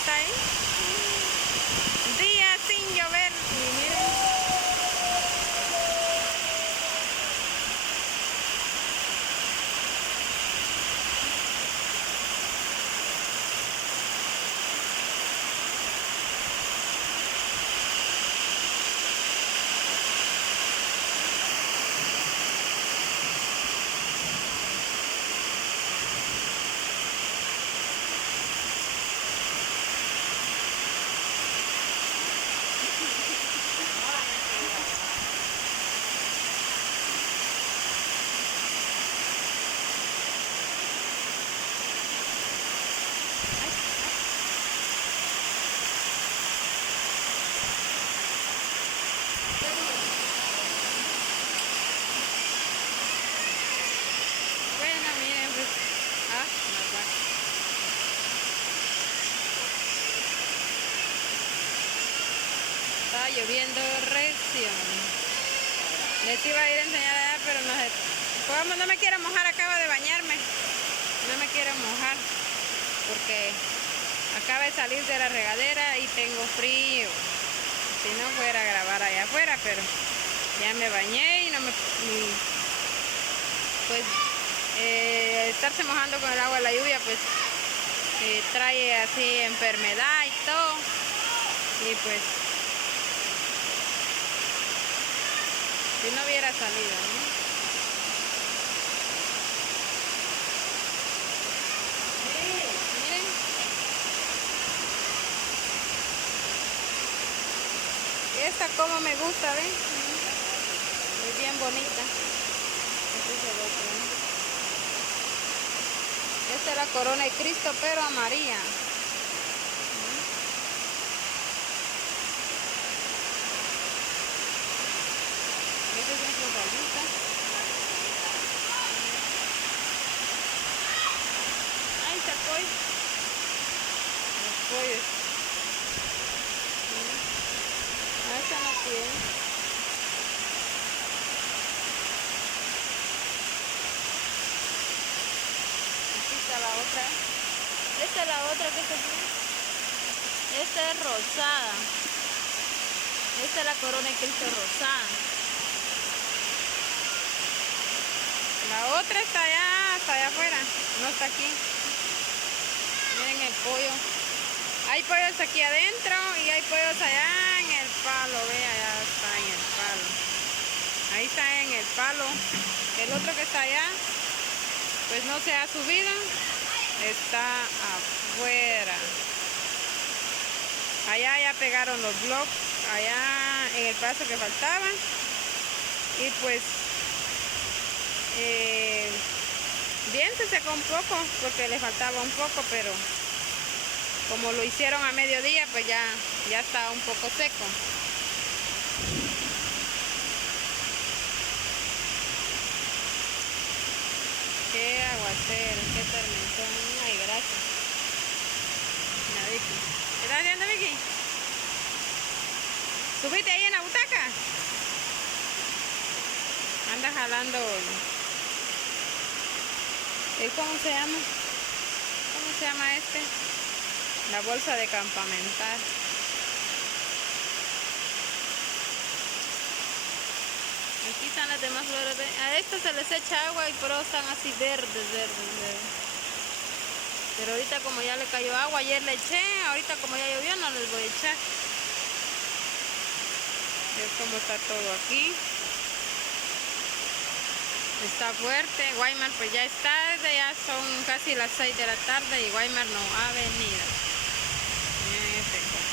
está ahí. Día sin llover. Y miren. Bueno, miren, pues. Las vacas. Estaba lloviendo recio. Les iba a ir a enseñar allá, pero no sé. Pues, no me quiero mojar, acabo de bañarme. No me quiero mojar porque acaba de salir de la regadera y tengo frío. Si no fuera a grabar allá afuera, pero ya me bañé y no me... pues estarse mojando con el agua de la lluvia pues trae así enfermedad y todo. Y pues si no hubiera salido, ¿no? Miren. Esta como me gusta, ¿ven? Es bien bonita. Este es el otro, ¿no? Esta es la corona de Cristo, pero amarilla. Esta es una floralita. Ahí está el pollo. Los pollos. Esta no tiene. Aquí está la otra. Esta es la otra que está aquí. Esta es rosada. Esta es la corona de Cristo rosada. La otra está allá afuera. No está aquí. Miren el pollo. Hay pollos aquí adentro y hay pollos allá en el palo. Ve, allá está en el palo. Ahí está en el palo. El otro que está allá, pues no se ha subido. Está afuera. Allá ya pegaron los bloques. Allá en el paso que faltaba. Y pues bien se secó un poco porque le faltaba un poco, pero como lo hicieron a mediodía, pues ya está un poco seco. Qué aguacero, qué tormentón. Ay, gracias. Mira, Vicky. ¿Qué estás haciendo, Vicky? ¿Subiste ahí en la butaca? Anda jalando ¿cómo se llama? ¿Cómo se llama este? La bolsa de campamental. Aquí están las demás flores. A estas se les echa agua y pero están así verdes. Pero ahorita como ya le cayó agua, ayer le eché, ahorita como ya llovió no les voy a echar. Es como está todo aquí. Está fuerte. Guaymar pues ya es tarde, ya son casi las 6 de la tarde y Guaymar no ha venido. Miren este coco.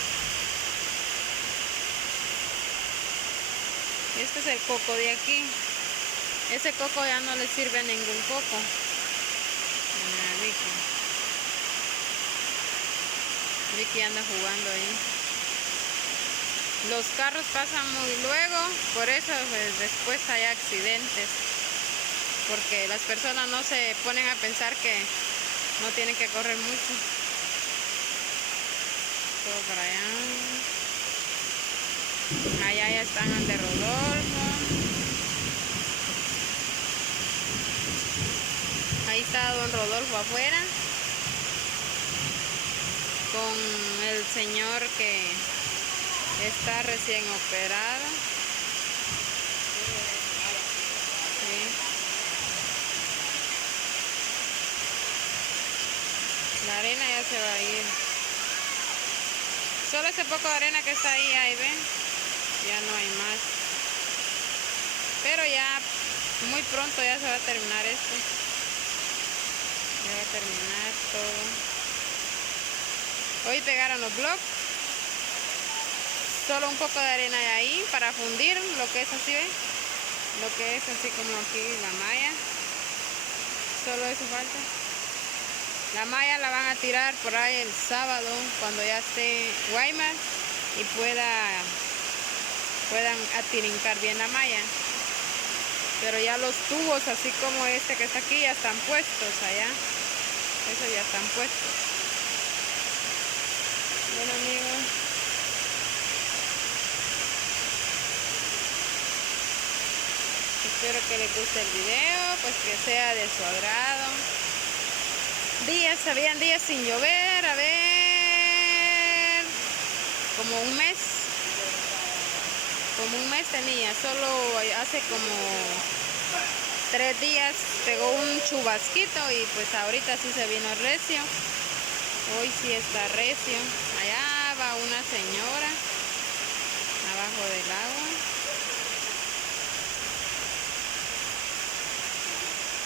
Este es el coco de aquí. Ese coco ya no le sirve a ningún coco. Mira, Vicky anda jugando ahí. Los carros pasan muy luego, por eso pues, después hay accidentes. Porque las personas no se ponen a pensar que no tienen que correr mucho. Todo para allá. Allá ya están al de Rodolfo. Ahí está don Rodolfo afuera. con el señor que está recién operado. Sí. La arena ya se va a ir. Solo ese poco de arena que está ahí ven. Ya no hay más. Pero ya muy pronto ya se va a terminar esto. Ya va a terminar todo. Hoy pegaron los blocks. Solo un poco de arena de ahí para fundir lo que es así, ¿ven? Lo que es así como aquí la malla. Solo eso falta. La malla la van a tirar por ahí el sábado cuando ya esté Guaymas y puedan atirincar bien la malla. Pero ya los tubos, así como este que está aquí, ya están puestos allá. Esos ya están puestos. Bueno, amigos. Espero que les guste el video, pues que sea de su agrado. Habían días sin llover, a ver, como un mes tenía, solo hace como 3 días pegó un chubasquito y pues ahorita sí se vino recio. Hoy sí está recio. Allá va una señora abajo del agua.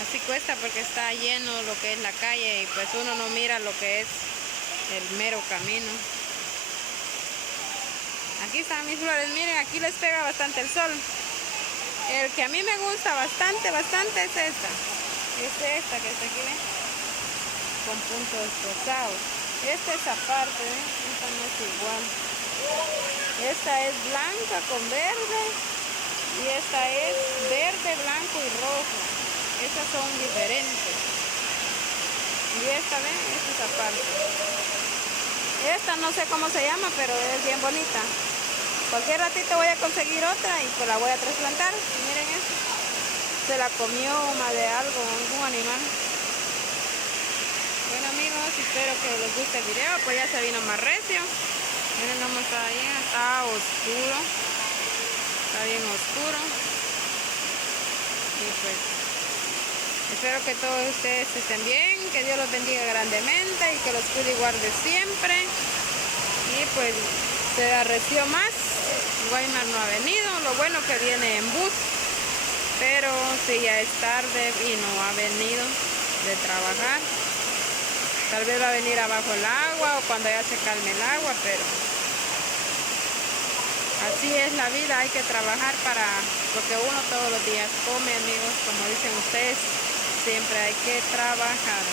Así cuesta porque está lleno lo que es la calle y pues uno no mira lo que es el mero camino. Aquí están mis flores, miren, aquí les pega bastante el sol. El que a mí me gusta bastante es esta. Es esta que está aquí, ¿ven? Con puntos rosados. Esta es aparte, ¿ven? Esta no es igual. Esta es blanca con verde y esta es verde, blanco y rojo. Estas son diferentes. Y esta, ¿ven? Esta es aparte. Esta no sé cómo se llama, pero es bien bonita. Cualquier ratito voy a conseguir otra y pues la voy a trasplantar. Miren esto. Se la comió de algún animal. Bueno, amigos, espero que les guste el video. Pues ya se vino más recio. Miren cómo está ahí. Está oscuro. Está bien oscuro. Y pues espero que todos ustedes estén bien. Que Dios los bendiga grandemente y que los cuide y guarde siempre. Y pues se arreció más. Guaymas no ha venido, lo bueno que viene en bus, pero si ya es tarde y no ha venido de trabajar. Tal vez va a venir abajo el agua o cuando ya se calme el agua, pero así es la vida, hay que trabajar para lo que uno todos los días come, amigos, como dicen ustedes, siempre hay que trabajar.